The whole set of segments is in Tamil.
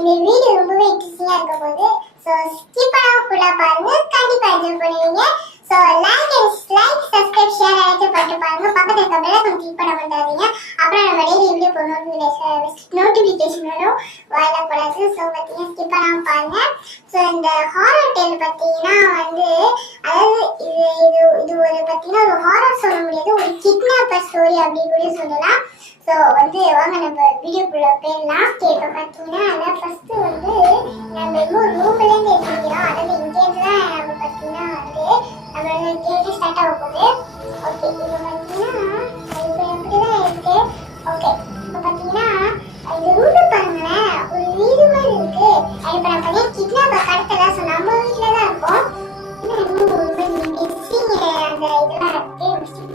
இந்த வீடியோ ரொம்பவே இன்ட்ரெஸ்டிங்கா இருக்க போகுது. சோ ஸ்கிப் பண்ணாம ஃபுல்லா பாருங்க, கண்டிப்பா என்ஜாய் பண்ணுவீங்க. சோ லைக் சப்ஸ்கிரைப் ஷேர் எல்லாத்தையும் பண்ணிட்டு பாருங்க. பக்கத்துல இருக்க பெல் ஐகான் கிளிக் பண்ண மறந்துடாதீங்க. அப்புறம் நம்ம டெய்லி வீடியோ நோட்டிபிகேஷன் வரும், வாயில போடாது. சோ பாத்தீங்கன்னா ஸ்கிப் பண்ணாம பாருங்க. சோ இந்த ஹாரர் டேல் பாத்தீங்கன்னா அதாவது இது ஒரு பாத்தீங்கன்னா ஒரு ஹாரர் சொல்ல முடியாது, ஒரு கிட்னாப்பர் ஸ்டோரி அப்படி கூட சொல்லலாம். ஸோ வாங்க நம்ம வீடியோக்குள்ள போயிடலாம். இப்போ பார்த்தீங்கன்னா அதான் ஃபர்ஸ்ட் நம்ம இன்னும் ரூம்லேருந்து எடுத்துக்கிறோம். அதாவது இங்கேருந்து தான் நம்ம பார்த்தீங்கன்னா நம்மளோட இங்கேருந்து ஸ்டார்ட் ஆக போகுது. ஓகே, இப்போ பார்த்தீங்கன்னா இப்போ எப்படி தான் இருக்கு. ஓகே, இப்போ பார்த்தீங்கன்னா இந்த ரூட்டை பாருங்களேன், ஒரு வீடு மாதிரி இருக்கு. இப்போ நம்ம பார்த்தீங்கன்னா கிட்னாப்பர் கடத்தலாம். ஸோ நம்ம வீட்டில் தான் இருக்கோம். அந்த இதெல்லாம் இருக்கு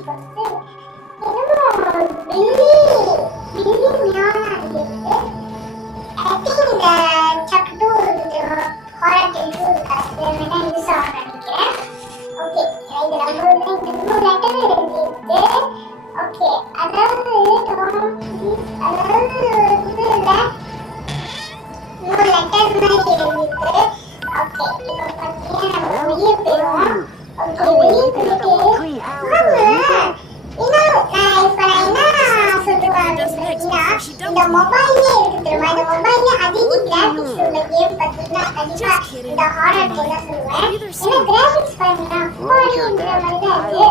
இந்த மொபைல்லே இருக்கு தெரியுமா, இந்த மொபைல்ல அதிக கிராபிக்ஸ் உள்ள கேம் பார்த்தீங்கன்னா கண்டிப்பா இந்த ஹாரர் கேம் தான் சொல்லுவேன். ஏன்னா கிராபிக்ஸ் பார்த்தீங்கன்னா அப்படின்ற மாதிரி தான் இருக்கு.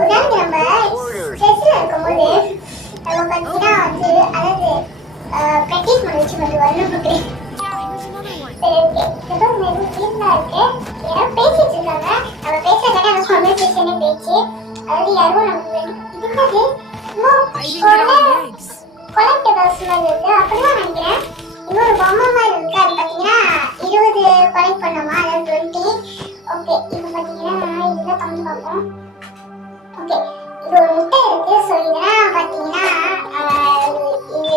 உதாரணம் நம்ம ஸ்ட்ரெஸ்ல இருக்கும்போது நம்ம பார்த்தீங்கன்னா அதாவது ப்ராக்டிஸ் பண்ணி வச்சு வந்து வரணும்னு பேசிட்டு இருக்காங்க. நம்ம பேசுறதுக்கான நம்ம கன்வர்சேஷனே பேச்சு, அதாவது யாரும் நம்ம இதுக்காக கொலெக்ட் பாக்ஸ் மாதிரி இருக்கு அப்படிதான் நினைக்கிறேன். இன்னொரு பொம்மை மாதிரி இருக்கு. அது பார்த்தீங்கன்னா 20 கொலெக்ட் பண்ணோமா, அதாவது 20. ஓகே, இப்போ பார்த்தீங்கன்னா இதெல்லாம் தந்து பார்ப்போம். ஓகே, இது ஒரு முட்டை இருக்கு. ஸோ இதெல்லாம் பார்த்தீங்கன்னா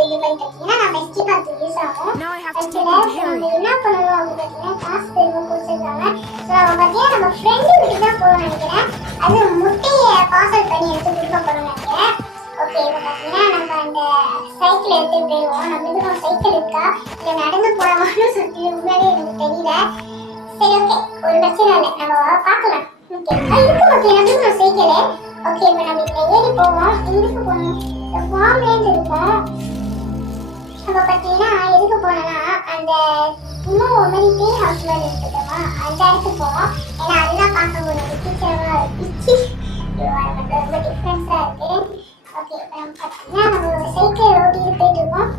இது பார்த்தீங்கன்னா நம்ம எஸ்டி பார்த்து யூஸ் ஆகும். நம்ம என்ன பண்ணணும் அப்படின்னு பார்த்தீங்கன்னா காசு பெருமை கொடுத்துருக்காங்க. ஸோ நம்ம பார்த்தீங்கன்னா நம்ம ஃப்ரெண்டு வீட்டுக்கு தான் போகணும்னு நினைக்கிறேன். அது முட்டையை பார்சல் பண்ணி எடுத்து கொடுக்க போகணும்னு நினைக்கிறேன். ஓகே, இப்போ பார்த்தீங்கன்னா நம்ம அந்த சைக்கிள் எடுத்துட்டு போயிடுவோம். நம்மளுக்கு ஒரு சைக்கிள் இருக்கா இல்லை நடந்து போகலாமான்னு சொல்லி உண்மையிலே எனக்கு தெரியல. சரி, ஓகே, ஒரு பிரச்சனை இல்லை, நம்ம பார்க்கலாம். ஓகே, இருக்கு ஓகே, நம்மளுக்கு ஒரு சைக்கிள். ஓகே, இப்போ நம்ம இதில் ஏறி போவோம். எதுக்கு போகணும், இந்த ஃபார்ம்லேருந்து இருக்கும். நம்ம பார்த்தீங்கன்னா எதுக்கு போனோம்னா அந்த இன்னும் ஒரு மாதிரி டீ ஹவுஸ் மாதிரி இருக்குதுமா, அந்த இடத்துக்கு போவோம். ஏன்னா அதுதான் பார்க்க ஒரு டீச்சராக இருந்துச்சு, ரொம்ப டிஃப்ரென்ஸாக இருக்குது. ஓகே, இப்போ நம்ம பார்த்தீங்கன்னா நம்ம ஒரு சைக்கிள் ஓட்டிட்டு போயிட்டு இருக்கோம்.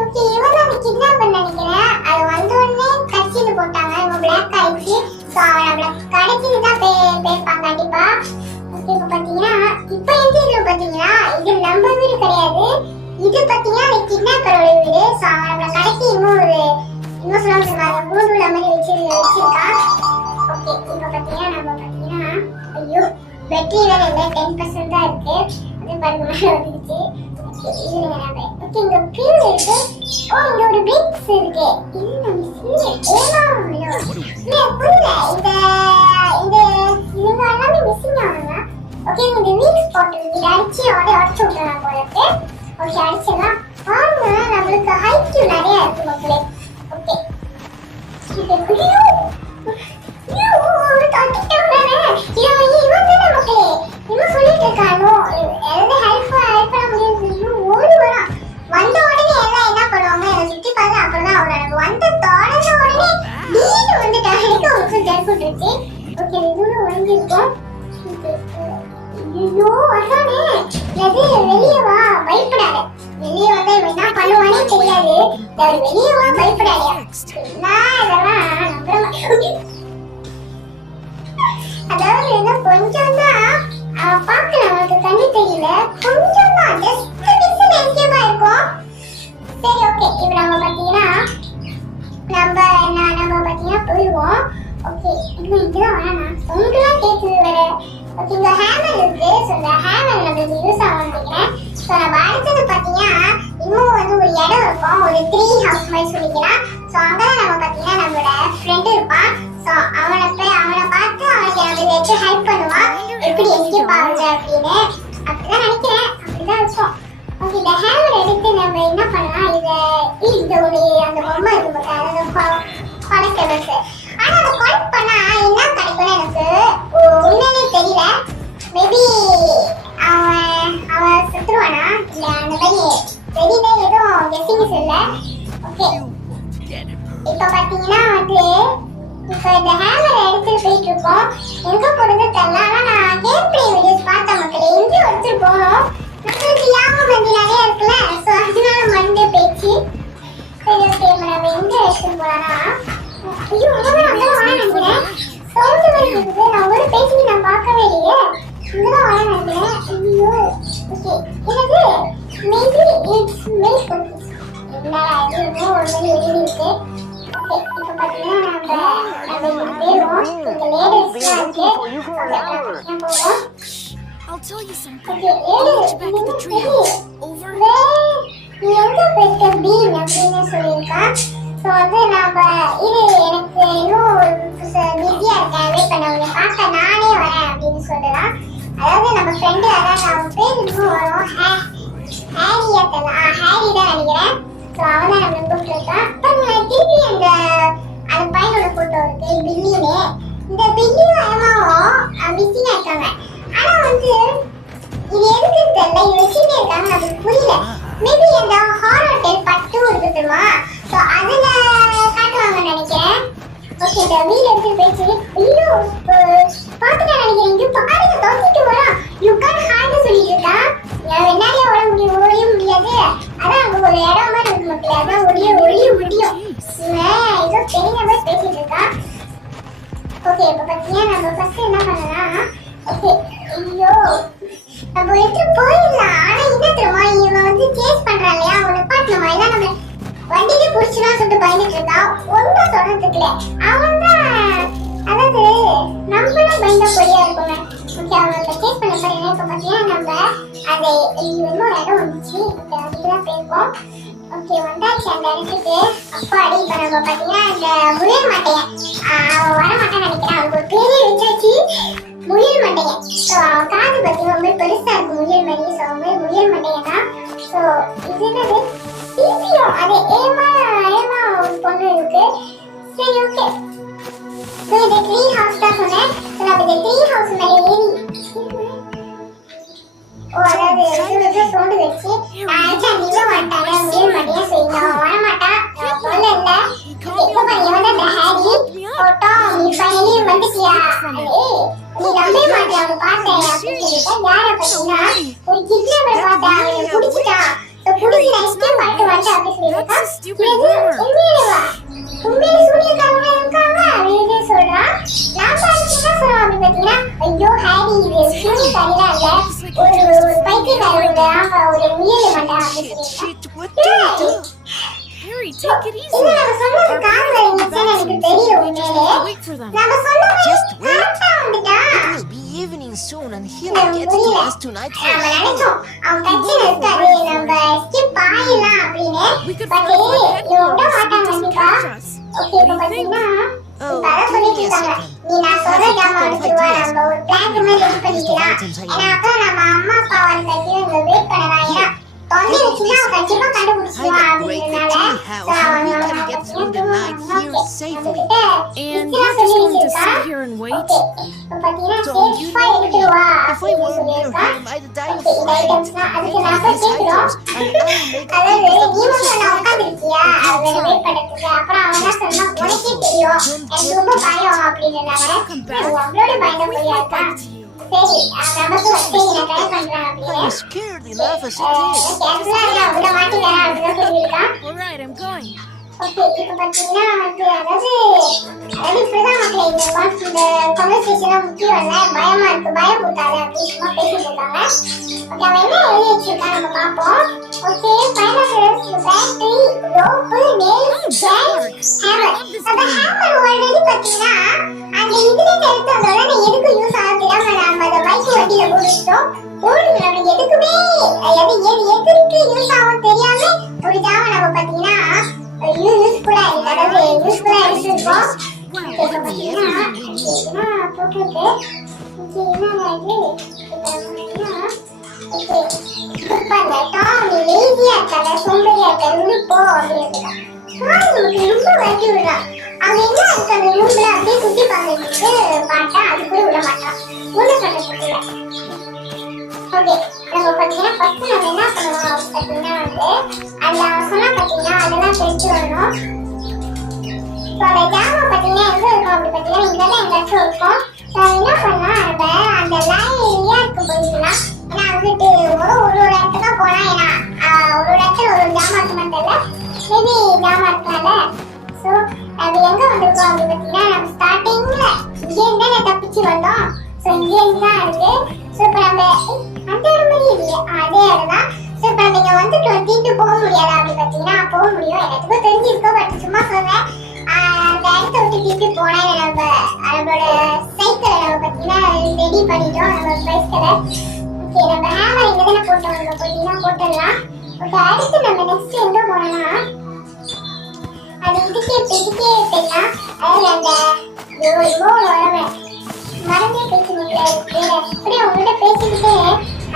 ஓகே, இவன் தான் கிட்னாப் பண்ண நினைக்கிறேன். அது வந்தோடனே கட்சின்னு போட்டாங்க, இவன் பிளாக் ஆயிடுச்சு. ஸோ அவன் நம்மளை கடைச்சிட்டு தான் பேர்ப்பான் கண்டிப்பா. ஓகே, இப்போ பார்த்தீங்கன்னா இப்போ எந்த இதில் பார்த்தீங்கன்னா இது நம்ம வீடு கிடையாது, இது பார்த்தீங்கன்னா அந்த கிட்னாப்பரோட வீடு. ஸோ அவன் நம்மளை கடைச்சி இன்னும் சொல்ல கூண்டுள்ள மாதிரி வச்சிருக்கான். ஓகே, இப்போ பார்த்தீங்கன்னா நம்ம பார்த்தீங்கன்னா ஐயோ பேட்டரி வேற இல்லை, 10% தான் இருக்கு. அது பாருங்க மேலே வந்துருச்சு. ஓகே, இது நம்ம ஓகே இங்கே பியூர் இருக்கு. ஓ, இங்கே ஒரு பிக்ஸ் இருக்கு. இது நம்ம புரியல, இந்த இவங்க எல்லாமே மிஸ்ஸிங் ஆகுங்க. ஓகே, இந்த வீக் ஸ்பாட் இருக்கு, இதை அடிச்சு உடச்சு விட்டுறலாம் போல இருக்கு. ஓகே, அடிச்சிடலாம். பாருங்க, நம்மளுக்கு ஹைட் நிறைய இருக்கு மக்களே. ஓகே, வெளியே வா, பயப்படாத. வெளியே வந்தா இவன் என்ன பண்ணுவானே தெரியாது. வெளியே வா, பயப்படாத. அதாவது என்ன கொஞ்சம் தான் பார்க்க நமக்கு கண்ணு தெரியல, கொஞ்சம் தான் ஜஸ்ட் பிக்சல் எஸ்கேப்பா இருக்கும். சரி, ஓகே, இப்போ நம்ம பார்த்தீங்கன்னா நம்ம பார்த்தீங்கன்னா போயிடுவோம். ஓகே, இன்னும் இதுதான் வேணாம், உங்களுக்குலாம் கேட்குது வேற. ஓகே, இங்கே ஹேமர் இருக்கு. ஸோ இந்த ஹேமர் நம்மளுக்கு யூஸ் ஆகும் நினைக்கிறேன். ஸோ நம்ம அடுத்தது பார்த்தீங்கன்னா இன்னும் ஒரு இருக்கும், ஒரு ட்ரீ ஹவுஸ் மாதிரி சொல்லிக்கலாம். ஸோ அங்கதான் நம்ம பார்த்தீங்கன்னா நம்மளோட ஃப்ரெண்டு இருப்பான். ஸோ அவனை பார்த்து அவனுக்கு நம்ம ஏதாச்சும் ஹெல்ப் பண்ணுவான், எப்படி எஸ்கேப் ஆகுது அப்படின்னு. அப்படிதான் நினைக்கிறேன், அப்படிதான் இருக்கும். ஓகே, இந்த ஹேமர் எடுத்து நம்ம என்ன பண்ணலாம், இந்த ஒரு அந்த பொம்மை இருக்கு பார்த்தா, கான்ஸ்டபிள்ஸ். ஆனா அதை கலெக்ட் பண்ணா என்ன கிடைக்கும்னு எனக்கு உண்மையிலே தெரியல. மேபி அவன் சுத்துருவானா இல்ல அந்த மாதிரி தெரியல, எதுவும் கெஸ்டிங்ஸ் இல்லை. ஓகே, இப்ப பாத்தீங்கன்னா வந்து இப்ப இந்த ஹேமரை எடுத்துட்டு போயிட்டு இருக்கோம். எங்க போறது தெரியல. ஆனா நான் கேம் பிளே வீடியோஸ் பார்த்த மக்களே, எங்க எடுத்துட்டு போனோம் நம்மளுக்கு ஞாபகம் வந்து நிறைய இருக்குல்ல. ஸோ அதனால மறந்து போயிடுச்சு. சரி, ஓகே, நம்ம எங்க எடுத்துட்டு போலாம்னா, ஐயோ அங்கதான் வர நினைக்கிறேன். சவுண்ட் வருது, நான் ஒரு பேசி நான் பார்க்கவே இல்லையே. இங்கதான் வர நினைக்கிறேன். ஐயோ, ஓகே, என்னது மேபி இட்ஸ் மில்க் குக்கீஸ். என்னடா இது, இன்னும் ஒரு மணி எழுதி இருக்கு. ஓகே, இப்போ பார்த்தீங்கன்னா நம்ம இங்க போயிடுவோம். இங்க லேடர்ஸ்லாம் இருக்கு. ஓகே, போவோம். I'll tell you something. Okay, I'll meet you back at the treehouse. Over. நீ எங்க போயிருக்க பீன் அப்படின்னு சொல்லியிருக்கா. ஸோ வந்து நம்ம இது எனக்கு இன்னும் பிஸியா இருக்கேன், வெயிட் பண்ண உன்னை பார்க்க நானே வரேன் அப்படின்னு சொல்லலாம். அதாவது நம்ம ஃப்ரெண்டு, அதாவது அவன் பேர் இன்னும் வரும், ஹேரி தான் நினைக்கிறேன். ஸோ அவன் தான் நம்ம கூப்பிட்டுருக்கான். இப்போ திருப்பி அந்த பையனோட போட்டோ இருக்கு, பில்லின்னு. இந்த பில்லியும் ஏமாவும் மிஸ்ஸிங்கா இருக்காங்க. ஆனா வந்து இது எதுக்கு தெரியல, இது வச்சுட்டே இருக்காங்க, நமக்கு புரியல. மேபி அந்த ஹாரர் டேல் பட்டு இருக்கு தெரியுமா, ஸோ அதுல காட்டுவாங்கன்னு நினைக்கிறேன். ஓகே, இந்த வீடு எடுத்து பேசி ஐயோ பார்த்துட்டா நினைக்கிறேன். இங்க பாருங்க, தொத்திட்டு வரா. யூ கான் ஹார்ட் சொல்லிட்டு இருக்கா. என்னாலே ஓட முடியாது. அதான் அங்க ஒரு இடம் மாதிரி இருக்கு மக்களே, அதான் ஒளிய முடியும். இவன் ஏதோ தெரிஞ்ச மாதிரி பேசிட்டு இருக்கா. ஓகே, இப்போ பார்த்தீங்கன்னா நம்ம ஃபர்ஸ்ட் என்ன பண்ணலாம். ஓகே, ஐயோ நம்ம எடுத்துட்டு போயிடலாம். ஆனா என்ன தெரியுமா, இவன் வந்து சேஸ் பண்றான் இல்லையா, அவனை பாட்டணுமா இல்லை நம்ம வண்டியிலே புடிச்சுனா சொல்லிட்டு பயந்துட்டு இருக்கான். ஒன்றும் சொல்றதுக்கு இல்லை, அவன் தான் அதாவது நம்மளும் பயந்த பொடியா இருக்குங்க. ஓகே, அவனை சேஸ் பண்ண பாருங்க. இப்போ பார்த்தீங்கன்னா நம்ம அதை இன்னொரு இடம் வந்துச்சு, அதுக்குதான் போயிருக்கோம். ஓகே, வந்தாச்சு அந்த இடத்துக்கு. அப்பாடி இப்போ நம்ம பார்த்தீங்கன்னா இந்த முயல் மட்டையன் அவன் வர மாட்டான்னு நினைக்கிறேன். அவனுக்கு ஒரு பெரிய வச்சாச்சு, முயல் மண்டையன். ஸோ அவன் காது பார்த்தீங்கன்னா ரொம்ப பெருசா இருக்கு, முயல் மாதிரி. ஸோ அவன் முயல் மண்டையன் தான். ஸோ இது என்னது பிபிஓ, அது ஏமா ஒரு பொண்ணு இருக்கு. சரி, ஓகே. ஸோ இந்த ட்ரீ ஹவுஸ் தான் சொன்னேன். ஸோ நம்ம இந்த ட்ரீ ஹவுஸ் மேலே ஏறி அதாவது சோண்டு வச்சு நீங்களும் வந்துட்டாங்க முயல் மண்டையன். ஸோ இங்க அவன் வரமாட்டான், சொல்ல இல்லை. இப்போ பாருங்க, வந்து அந்த ஹேரி போட்டோ நீ ஃபைனலி வந்துட்டியா. நீ நம்பவே மாட்டே, அவனை பார்த்தேன் அப்படின்னு சொல்லிட்டேன். யாரை பார்த்தீங்கன்னா ஒரு கிட்னாப்பரை பார்த்தேன், அவனை பிடிச்சிட்டான். பிடிச்சி நான் எஸ்கேப் பண்ணிட்டு வந்தேன் அப்படின்னு சொல்லியிருக்கான். உண்மையிலே சூரியக்காரங்க இருக்காங்க அப்படின்னு சொல்றான். நான் பார்த்து என்ன சொல்றான் அப்படின்னு பார்த்தீங்கன்னா, ஐயோ ஹேரி இது சூரியக்காரிலாம் இல்லை, ஒரு பைத்தியக்காரோட ஒரு முயல் மாட்டேன் அப்படின்னு சொல்லியிருக்கான். Harry, take it easy. நம்ம சொன்னது காதுல இருந்துச்சுன்னு எனக்கு தெரியும். உண்மையிலே நம்ம சொன்னது கரெக்டா வந்துட்டா. It will be evening soon and he'll get to us tonight நம்ம for நினைச்சோம் அவன் பிரச்சனை இருக்காது, நம்ம எஸ்கேப் ஆயிடலாம் அப்படின்னு. பட் இவன் விட மாட்டாங்க கண்டிப்பா. ஓகே, இப்போ பார்த்தீங்கன்னா இப்ப அதான் சொல்லிட்டு இருக்காங்க, நீ நான் சொல்ற ஜாமான் எடுத்துருவா, நம்ம ஒரு பிளான் மாதிரி ரெடி பண்ணிக்கலாம். ஏன்னா அப்புறம் நம்ம அம்மா அப்பா வந்து இங்க வெயிட் பண்ணலாம். ஏன்னா தொண்டை வச்சுன்னா அவன் கண்டிப்பா கண்டுபிடிச்சிடுவான் அப்படின்றனால And we're just going to sit here and wait. Don't you know if I were near him, I'd die of fright. And these items, and I'll make a அதாவது big நீ மட்டும் நான் உட்காந்துருக்கியா அவனை வெயிட் பண்ணுறதுக்கு. அப்புறம் அவன் என்ன சொன்னா, உனக்கே தெரியும் எனக்கு ரொம்ப பயம் அப்படின்றனால அவளோட பயந்த பொடியா இருக்கான். சரி, நமக்கு சரி நான் ட்ரை பண்றேன் அப்படின்னு. I'm scared enough as it is. கேப்லாம் விட மாட்டேங்கிறான் அப்படின்னு சொல்லியிருக்கான். All right, I'm going. Okay, இப்போ பார்த்தீங்கன்னா வந்து அதாவது இப்படிதான் மக்களே இந்த கான்வர்சேஷன்லாம் முக்கியம் இல்லை, பயமா இருக்கு, பயம் கூட்டாது அப்படின்னு சும்மா பேசிட்டு இருக்காங்க. ஓகே, அவன் என்ன எழுதி வச்சிருக்கான் நம்ம பார்ப்போம். Okay, pineapples, battery, rope, nails, jacks, hammer. அந்த ஹேமர் ஆல்ரெடி பார்த்தீங்கன்னா அந்த இன்டர்நெட் எடுத்ததோட எதுக்கு யூஸ் ஆகுதுன்னா நம்ம அதை பைக் வண்டியில போட்டுட்டோம். போடுங்க, நம்ம எதுக்குமே எதுக்கு யூஸ் ஆகும் தெரியாம ஒரு ஜாவை நம்ம பார்த்தீங்கன்னா எடுத்துருக்கோம். Wow, இப்போ give me பார்த்தீங்கன்னா everything we need. இதெல்லாம் போட்டிருக்கு. ஓகே என்னடா இது? இப்போ நம்ம ஓகே இப்போ அந்த டாம் நீ லேசியா இருக்காத சோம்பேறியா இருக்க உழுப்போ அப்படின்னு நமக்கு ரொம்ப வட்டி விடுறான். அவன் என்ன இருக்கு அந்த ரூம்ல அப்படியே சுத்தி பார்த்துட்டு பார்த்தா அது கூட விட மாட்டான். உள்ள சொல்றதுக்கு ஓகே நம்ம பார்த்தீங்கன்னா ஃபர்ஸ்ட் நம்ம என்ன பண்ணுவோம் பார்த்தீங்கன்னா அந்த அவன் சொன்னா பார்த்தீங்கன்னா அதெல்லாம் தெரிஞ்சு வரணும். ஸோ அந்த ஜாமா பார்த்தீங்கன்னா எங்கே இருக்கும் அப்படி பார்த்தீங்கன்னா இங்கெல்லாம் எங்கேயாச்சும் இருக்கும். ஸோ என்ன பண்ணலாம் நம்ம அந்த லைன் ஏரியா இருக்கும் போயிக்கலாம். ஏன்னா வந்துட்டு ஒரு இடத்துக்கு போனா ஏன்னா ஒரு இடத்துல ஒரு ஜாமா இருக்குமா தெரியல மேபி ஜாமா இருக்கலாம்ல. ஸோ அது எங்க வந்திருக்கோம் அப்படி பார்த்தீங்கன்னா நம்ம ஸ்டார்டிங்ல இங்கேருந்து தான் தப்பிச்சு வந்தோம். ஸோ இங்கேருந்து தான் இருக்கு. ஸோ இப்போ நம்ம அந்த இடம் மாதிரி இல்லையா அதே இடம் தான். ஸோ இப்போ நம்ம இங்கே வந்துட்டு தீட்டு போக முடியாது அப்படி பார்த்தீங்கன்னா போக முடியும். எல்லாத்துக்கும் தெரிஞ்சிருக்கோம் பட் சும்மா சொல்றேன். அந்த இடத்த விட்டு தீட்டு போனா நம்ம நம்மளோட சைக்கிளை நம்ம பார்த்தீங்கன்னா ரெடி பண்ணிட்டோம் நம்ம பைஸ்களை. ஓகே நம்ம ஹேமர் இங்கே தானே போட்டோம் நம்ம பார்த்தீங்கன்னா போட்டுடலாம். ஓகே அடுத்து நம்ம நெக்ஸ்ட் எங்கே போனோம்னா அது இதுக்கே தெரியலாம். அதில் அந்த வரவேன் மறந்தே பேச முடியல பேரை அப்படியே அவங்கள்ட்ட பேசிக்கிட்டே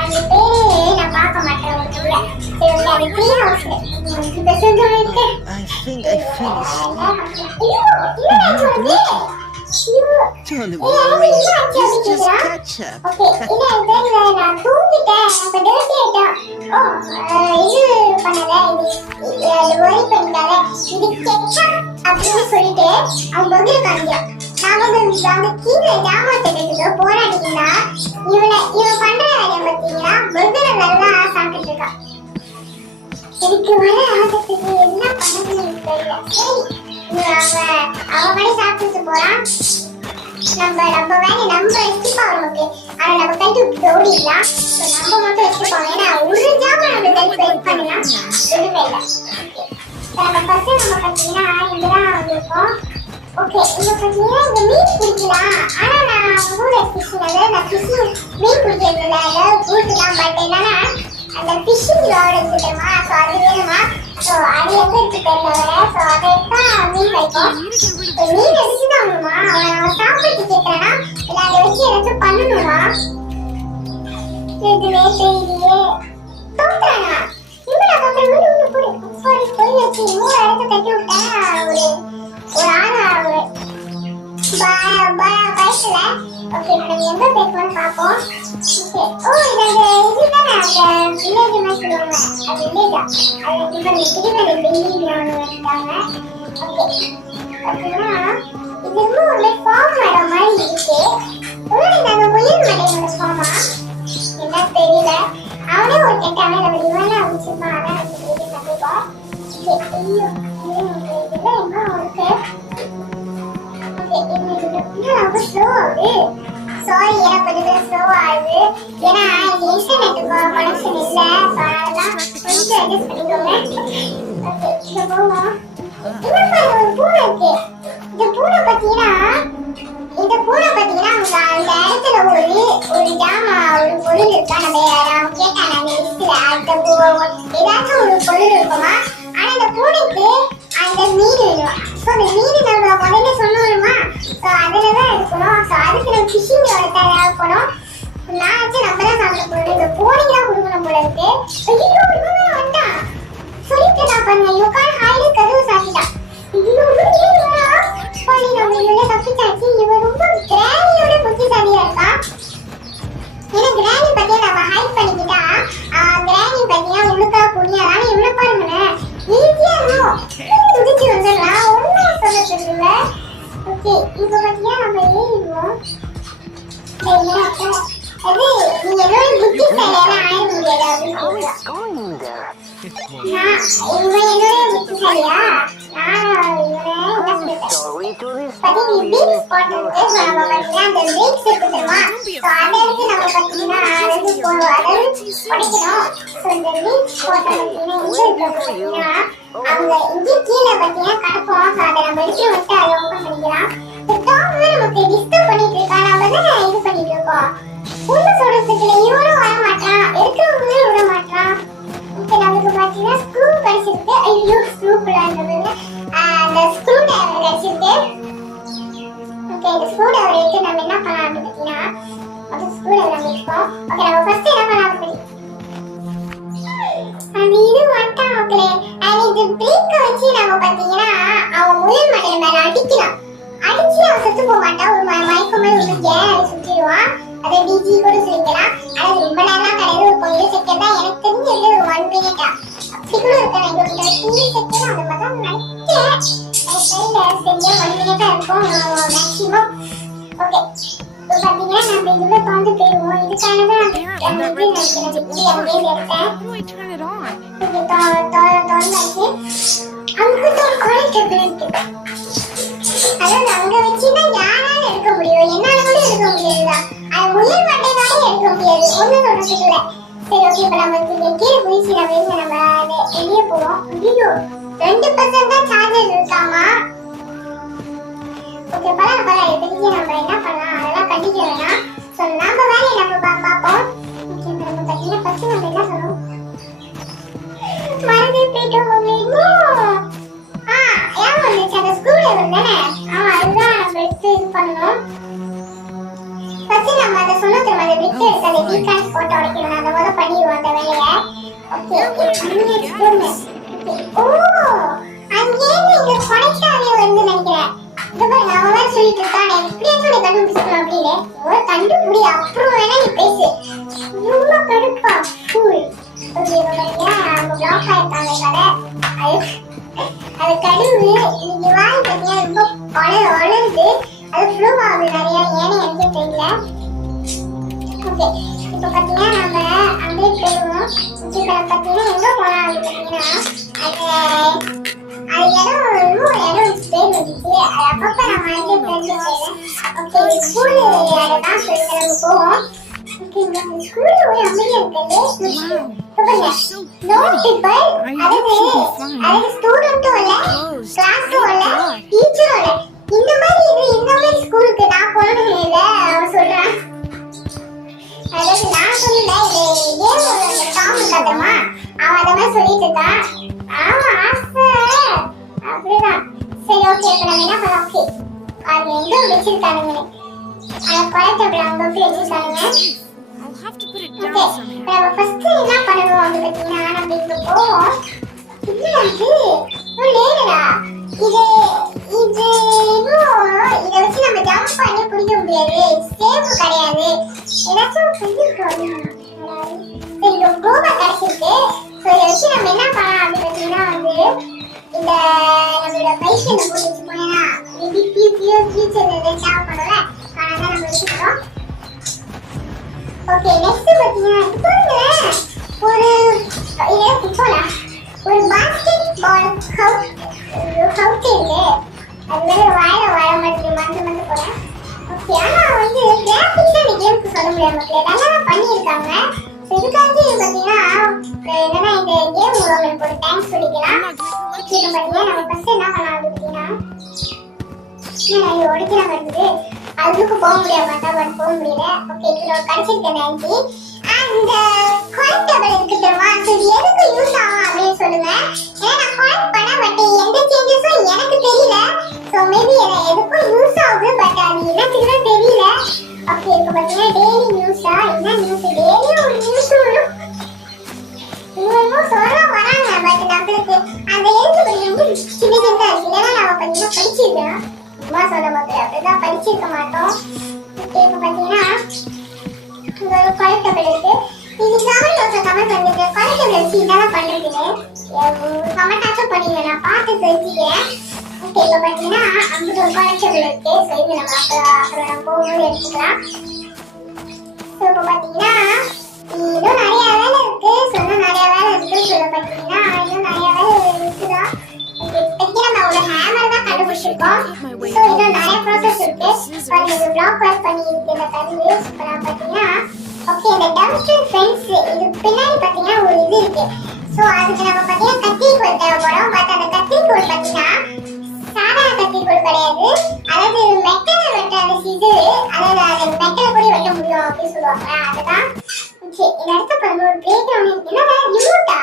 அந்த பேரே நான் பார்க்க மாட்டேன் உங்களுக்குள்ள. சரி அது ட்ரீ ஹவுஸ் இப்போ சொல்லிட்டு I think I finished. ஐயோ என்ன சொல்லுது Don't worry, it's just ketchup. Okay இல்ல இல்ல நான் தூங்கிட்டேன் அப்ப டர்ட்டி ஆயிட்டேன். ஓ இது பண்ணல இது வரி பண்ணிட்டால இது கெச்சப் அப்படின்னு சொல்லிட்டு அவன் பர்கர் காமிக்கிறான். நான் வந்து அந்த கீழே ஜாமான் போராடினா இவன் பண்ற வேலையை பார்த்தீங்கன்னா பர்கரை நல்லா சாப்பிட்டுட்டு இருக்கான். எனக்கு வர ஆசத்துக்கு என்ன பண்ணணும்னு தெரியல. சரி அவன் மாதிரி சாப்பிட்டு போறான். நம்ம வேலை நம்ம வச்சுப்பா நமக்கு அதை நம்ம கைட்டு ஓடிடலாம். நம்ம மட்டும் வச்சுப்போம். ஏன்னா ஒரு ஜாமான் நம்ம கைட்டு வெயிட் பண்ணலாம் எதுவுமே இல்லை. நம்ம ஃபர்ஸ்ட் நம்ம பார்த்தீங்கன்னா இங்கதான் வந்திருக்கோம். ஓகே இங்க பார்த்தீங்கன்னா இங்க மீன் பிடிக்கலாம். ஆனா நான் ஊர ஃபிஷிங் அதாவது நான் ஃபிஷிங் மீன் பிடிக்கிறதுல ஏதாவது கூட்டுலாம் பட் என்னன்னா அந்த ஃபிஷிங் ராட் எடுத்துட்டோமா. ஸோ அது வேணுமா. ஸோ அது எங்க இருக்கு தெரியல. ஸோ அதை தான் மீன் வைப்போம். மீன் எடுத்துதான் ஆகணுமா. அவன் சாப்பிட்டு கேட்கறானா இல்லை அதை வச்சு ஏதாச்சும் பண்ணணுமா எதுவுமே தெரியலையே. தோக்குறானா இவன் தோக்குற மாதிரி ஒன்று போடு பொய் வச்சு இன்னொரு இடத்த கட்டி விட்டா ஒரு ஆளா வயசுல. ஓகே நம்ம எங்க பேசணும்னு பார்ப்போம். ஓகே ஓ இது அந்த இதுதானே அந்த வில்லேஜ் மாதிரி சொல்லுவாங்க. அது வில்லேஜா அது இவன் திருவள்ளி பில்டிங் வந்துட்டாங்க. ஓகே பார்த்தீங்கன்னா இது இன்னும் ஒரு ஃபார்ம் இடம் மாதிரி இருக்கு. ஒன்றும் நாங்க முயல் மடையோட ஃபார்மா என்ன தெரியல. அவனே ஒரு கெட்டாவே நம்ம இவனா வச்சுருப்பான். அதான் நம்ம கண்டிப்போம். இதெல்லாம் என்ன இருக்கு. ரொம்ப ஸ்லோ ஆகுது. சாரி எனக்கு கொஞ்சம் ஸ்லோ ஆகுது. ஏன்னா இந்த இன்டர்நெட் கனெக்ஷன் இல்லை. ஸோ அதெல்லாம் கொஞ்சம் அட்ஜஸ்ட் பண்ணிக்கோங்க. ஓகே இங்கே போவோம். இன்னும் ஒரு பூனை இருக்கு. இந்த பூனை பார்த்தீங்கன்னா அந்த இடத்துல ஒரு ஜாமா ஒரு பொருள் இருக்கா. நம்ம கேட்டாங்க அந்த லிஸ்ட்ல அந்த ஏதாச்சும் ஒரு பொருள் இருக்குமா. ஆனா அந்த பூனைக்கு அந்த மீன் வேணும். ஸோ அந்த மீன் நம்ம முதல்ல சொன்னோமா. ஸோ அதில் தான் இருக்கணும். ஸோ அதுக்கு நம்ம ஃபிஷிங் தேவைப்படும். நான் வச்சு நம்ம தான் சாப்பிட போகிறோம். இந்த பூனைக்கு தான் கொடுக்கணும் போல இருக்கு. ஐயோ இவன் வந்தான் சொல்லிட்டு நான் பண்ணேன். யுக்கான் ஹாய்டு கதவு சாத்திட்டான். ஐயோ நம்ம இவளே தப்பிச்சாச்சு. இவன் ரொம்ப கிராணியோட புத்திசாலியா இருக்கான். ஏன்னா கிராணி பத்தியா நம்ம ஹைட் பண்ணிக்கிட்டா கிராணி பத்தியா உழுக்கா புண்ணியா. ஆனா இவ்வளவு பாருங்களேன் ஈஸியா இருக்கும். துடிச்சு வந்துடலாம். ஒன்னும் சொல்ல தெரியல. ஓகே இப்ப பத்தியா நம்ம ஏறிடுவோம். அது நீங்க எவ்வளவு புத்திசாலியெல்லாம் ஆயிட முடியாது அப்படின்னு இவன் என்னோட புத்திசாலியா. சொல்றதுக்கு இவரும் வர மாட்டான். எடுக்கிறவங்களே விட மாட்டான். நமக்கு பாத்தீங்கன்னா ஸ்க்ரூ கிடைச்சிருக்கு. ஐயோ ஸ்க்ரூ பிளான்றது அந்த ஸ்க்ரூ டிரைவர் கிடைச்சிருக்கு. ஓகே இந்த ஸ்க்ரூ டிரைவர் எடுத்து நம்ம என்ன பண்ணலாம் அப்படின்னு பாத்தீங்கன்னா அது ஸ்க்ரூ டிரைவர் நம்ம எடுப்போம். ஓகே நம்ம ஃபர்ஸ்ட் என்ன பண்ணலாம் அப்படி அந்த இது வந்துட்டான் மக்களே. அண்ட் இது பிரேக்க வச்சு நம்ம பாத்தீங்கன்னா அவன் முயல் மட்டையில மேல அடிக்கலாம். அடிச்சு அவன் செத்து போக மாட்டான். ஒரு மயக்கம் மாதிரி ஒரு கேர் சுற்றிடுவான். அதை டிஜி கூட சொல்லிக்கலாம். ஆனா ரொம்ப நேரம் கிடையாது, ஒரு கொஞ்சம் செகண்ட் தான். எனக்கு தெரிஞ்சது ஒரு 1 மினிட்டா அப்படி கூட இருக்கேன். இங்க ஒரு 30 செகண்ட் அந்த மாதிரி தான் நினைக்கிறேன். எனக்கு சரியா 1 மினிட்டா இருக்கும் மேக்ஸிமம். ஓகே இப்போ பாத்தீங்கன்னா நம்ம இதுல தோந்து போயிடுவோம். இதுக்கான தான் Apparently that red button doesn't work. How do I turn it on? தோந்தாச்சு. அங்க ஒரு கான்டெக்ட் இருக்கு. அதாவது அங்க வச்சுதான் யாரால எடுக்க முடியும், என்னால கூட எடுக்க முடியாதுடா. அது முயல் மட்டைனால எடுக்க முடியாது. ஒண்ணு சொல்றதுக்கு இல்ல. சரி ஓகே இப்ப நம்ம கீழே போயிச்சு நம்ம வெளியே போவோம். ஐயோ 2% தான் சார்ஜர் இருக்காமா. ஓகே பரவாயில்ல தெரிஞ்சு நம்ம என்ன பண்ணலாம் அதெல்லாம் கண்டிக்க வேணாம். ஸோ நம்ம வேலையை நம்ம பார்ப்போம். ஓகே நம்ம பார்த்தீங்கன்னா ஃபர்ஸ்ட் நம்ம என்ன சொல்லணும் மறந்து போயிட்டோம். ஏன் வந்துச்சு அந்த ஸ்க்ரூ டிரைவர் தானே. அதுதான் நம்ம எடுத்து இது பண்ணணும். ஃபர்ஸ்ட் நம்ம அதை சொன்ன திரும்ப அந்த பிட் எடுத்து அந்த டீகான்ஸ் போட்டு உடைக்கணும். அந்த மாதிரி பண்ணிடுவோம் அந்த வேலையை. ஓ அங்கே இங்க கனெக்டாவே வந்து நினைக்கிறேன். இது பாருங்க அவன் வேற சொல்லிட்டு இருக்கான் எப்படியே சொல்லி கண்டுபிடிச்சிக்கலாம் அப்படின்னு. ஒரு கண்டுபிடி அப்புறம் வேணா நீ பேசு. ரொம்ப கடுப்பா ஃபுல். ஓகே இப்போ பாத்தீங்கன்னா அவங்க பிளாக் ஆயிருக்காங்க கடை. அது கடுவு இன்னைக்கு வாங்கி பார்த்தீங்கன்னா ரொம்ப வளருது. அது ஃப்ளூ ஆகுது நிறைய. ஏன்னு எனக்கே தெரியல. ஓகே இப்போ பார்த்தீங்கன்னா நம்ம அப்படியே போயிடுவோம். இப்போ பார்த்தீங்கன்னா எங்கே போகலாம் அப்படின்னு பார்த்தீங்கன்னா அது இடம் இன்னும் இடம் பேர் வந்துச்சு. அது அப்பப்போ நம்ம வந்து தெரிஞ்சுக்கிறேன். ஓகே ஸ்கூல் இடம் தான் சொல்லி நம்ம போவோம். ஓகே இந்த ஸ்கூல் ஒரு அமைதியாக இருக்கிறது. நோட் பீப்பிள் அதாவது ஸ்டூடெண்ட்டும் இல்லை கிளாஸும் இல்லை டீச்சரும் இல்லை. இந்த மாதிரி ஸ்கூலுக்கு நான் போனது இல்லை அவன் சொல்றான். அதாவது நான் சொல்லல இது ஏன் டாம் கதமா அவன் அதை மாதிரி சொல்லிட்டு இருக்கான். ஆமா ஆசை அப்படிதான். சரி ஓகே இப்போ நம்ம என்ன பண்ணலாம். ஓகே அது எங்க வச்சிருக்கானுங்க அதை குறைச்சப்பட அவங்க போய் வச்சிருக்கானுங்க. I'll have to put it okay down somehow. நம்ம ஃபர்ஸ்ட் என்ன பண்ணணும் வந்து பார்த்தீங்கன்னா நம்ம இங்க போவோம். இது வந்து ஒரு லேடா இது இது இதை வச்சு நம்ம ஜம்ப் பண்ணி பிடிக்க முடியாது. சேஃப் கிடையாது. ஏதாச்சும் பண்ணிருக்கோம். சரி இந்த க்ளோபா கிடைச்சிருக்கு. ஸோ இதை வச்சு நம்ம என்ன பண்ணலாம் அப்படின்னு பார்த்தீங்கன்னா வந்து இந்த நம்மளோட பைக் இந்த போட்டு வச்சு போனேன்னா மேபி ஃபியூச்சர்ல ஏதாவது ஷேர் பண்ணல. ஆனால் நம்ம வச்சுக்கிறோம். ஓகே நெக்ஸ்ட் பார்த்தீங்கன்னா இது பாருங்க ஒரு ஒரு பாஸ்கெட் பால் ஹவுட் இருக்கு. அது வேற வாழ மாதிரி மறந்து போறேன். ஓகே ஆனா வந்து கிராஃபிக்ஸ் இந்த கேமுக்கு சொல்ல முடியாது மக்களே. நல்லா பண்ணியிருக்காங்க. இதுக்காக பார்த்தீங்கன்னா என்னன்னா இந்த கேம் உங்களுக்கு ஒரு தேங்க்ஸ் சொல்லிக்கலாம். இப்போ பார்த்தீங்கன்னா நம்ம ஃபர்ஸ்ட் என்ன பண்ணலாம் அப்படின்னா இது ஒடிக்கலாம் இருக்குது. அதுக்கு போக முடியாம பட் போக முடியல. ஓகே இதுல ஒரு கிடைச்சிருக்கேன் ஆன்டி. அந்த கான்டபிள் இருக்கு தெரியுமா. அது எதுக்கு யூஸ் ஆகும் அப்படின்னு சொல்லுங்க. ஏன்னா நான் கால் பண்ண பட் எந்த சேஞ்சஸும் எனக்கு தெரியல. ஸோ மேபி எதுக்கும் யூஸ் ஆகுது பட் அது என்னத்துக்கு தான் தெரியல. ஓகே இப்போ பார்த்தீங்கன்னா டெய்லி நியூஸா என்ன நியூஸ் டெய்லியும் ஒரு நியூஸ் வரும். இவங்களும் சொல்ல வராங்க பட் நம்மளுக்கு அந்த எழுத்து படிக்கிறது சின்ன சின்னதாக இருக்கு. ஏன்னா நம்ம பார்த்தீங்கன்னா படிச்சிருக்கேன். சும்மா சொல்ல மாட்டேன் அப்படிதான் படிச்சிருக்க மாட்டோம். ஓகே இப்போ பார்த்தீங்கன்னா இங்கே ஒரு கலெக்டபிள் இருக்கு. இது கமெண்ட் ஒரு கமெண்ட் பண்ணிருக்கு. கலெக்டபிள் வச்சு இதெல்லாம் பண்ணுறதுன்னு கமெண்டாச்சும் பண்ணிடுங்க. நான் பார்த்து தெரிஞ்சுக்கிறேன். ஓகே இப்போ பார்த்தீங்கன்னா அங்கிட்ட ஒரு கலெக்டபிள் இருக்கு. ஸோ இது நம்ம அப்புறம் நம்ம போகும்போது எடுத்துக்கலாம். ஸோ இப்போ பார்த்தீங்கன்னா இன்னும் நிறைய வேலை இருக்கு. சொன்னா நிறைய வேலை இருக்கு. சொல்ல பார்த்தீங்கன்னா இன்னும் நிறைய வேலை இருக்குதான். இப்போதைக்கு நம்ம ஒரு ஹேமர் தான் கண்டுபிடிச்சிருக்கோம். ஸோ இன்னும் நிறைய ப்ராசஸ் இருக்கு. இது பிளாக் ஒர்க் பண்ணி இருக்கு இந்த கருவி. இப்போ நான் பார்த்தீங்கன்னா ஓகே இந்த டம்ஸ்டர் ஃபென்ஸ் இது பின்னாடி பார்த்தீங்கன்னா ஒரு இது இருக்கு. ஸோ அதுக்கு நம்ம பார்த்தீங்கன்னா கத்திரிக்கோல் தேவைப்படும். பட் அந்த கத்திரிக்கோல் பார்த்தீங்கன்னா சாதாரண கத்திரிக்கோல் கிடையாது. அதாவது மெட்டல் வெட்டாத சிசரு. அதாவது அது மெட்டல் கூட வெட்ட முடியும் அப்படின்னு சொல்லுவாங்க. அதுதான் சரி இந்த இடத்த பாருங்க ஒரு பிளே கிரவுண்ட். என்னடா ரிமோட்டா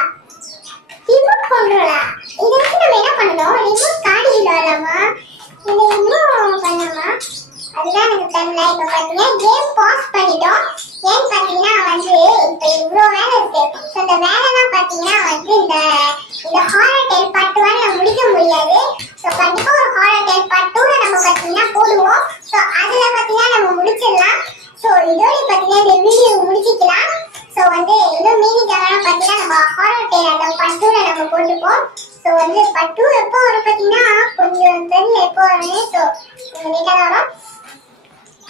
கண்ட்ரோலா இதை வச்சு நம்ம என்ன பண்ணணும் ரிமோட் காடி விளையாடலாமா இதை இன்னும் பண்ணலாமா அதுதான் எனக்கு தெரியல இப்போ பார்த்தீங்கன்னா கேம் பாஸ் பண்ணிட்டோம் ஏன்னு பார்த்தீங்கன்னா வந்து இப்போ இவ்வளோ வேலை இருக்கு ஸோ இந்த வேலைலாம் பார்த்தீங்கன்னா வந்து இந்த ஹாரர் டேல் பார்ட் 1 முடிக்க முடியாது ஸோ கண்டிப்பாக ஒரு ஹாரர் டேல் பார்ட் 2 நம்ம பார்த்தீங்கன்னா போடுவோம் ஸோ அதில் பார்த்தீங்கன்னா நம்ம முடிச்சிடலாம் ஸோ இதோட பார்த்தீங்கன்னா இந்த வீடியோ முடிச்சிக்கலாம் ஸோ வந்து இன்னும் மீதி தகவலாம் பார்த்தீங்கன்னா நம்ம ஹாரர் டேல் அந்த பார்ட் 2 நம்ம போட்டுப்போம் ஸோ வந்து பார்ட் 2 எப்போ வரும் பார்த்தீங்கன்னா கொஞ்சம் தெரியல எப்போ வரும் ஸோ லேட்டாக வரும்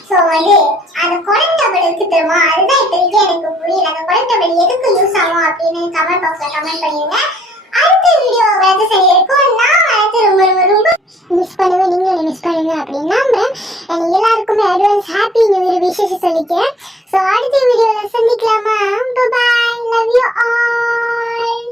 ஸோ வந்து அந்த குழந்தை இருக்கு தெரியுமா அதுதான் இப்போதைக்கு எனக்கு புரியல அந்த குழந்தை எதுக்கு யூஸ் ஆகும் அப்படின்னு கமெண்ட் பாக்ஸில் கமெண்ட் பண்ணிடுங்க அடுத்த வீடியோ வந்து சரி இருக்கும் நான் அடுத்து ரொம்ப மிஸ் பண்ணுவேன் நீங்களும் மிஸ் பண்ணுங்க அப்படின்னா எல்லாருக்குமே advance happy new year wishes சொல்லிக்கிறேன் ஸோ அடுத்த வீடியோவில் சந்திக்கலாமா பாய் லவ் யூ ஆல்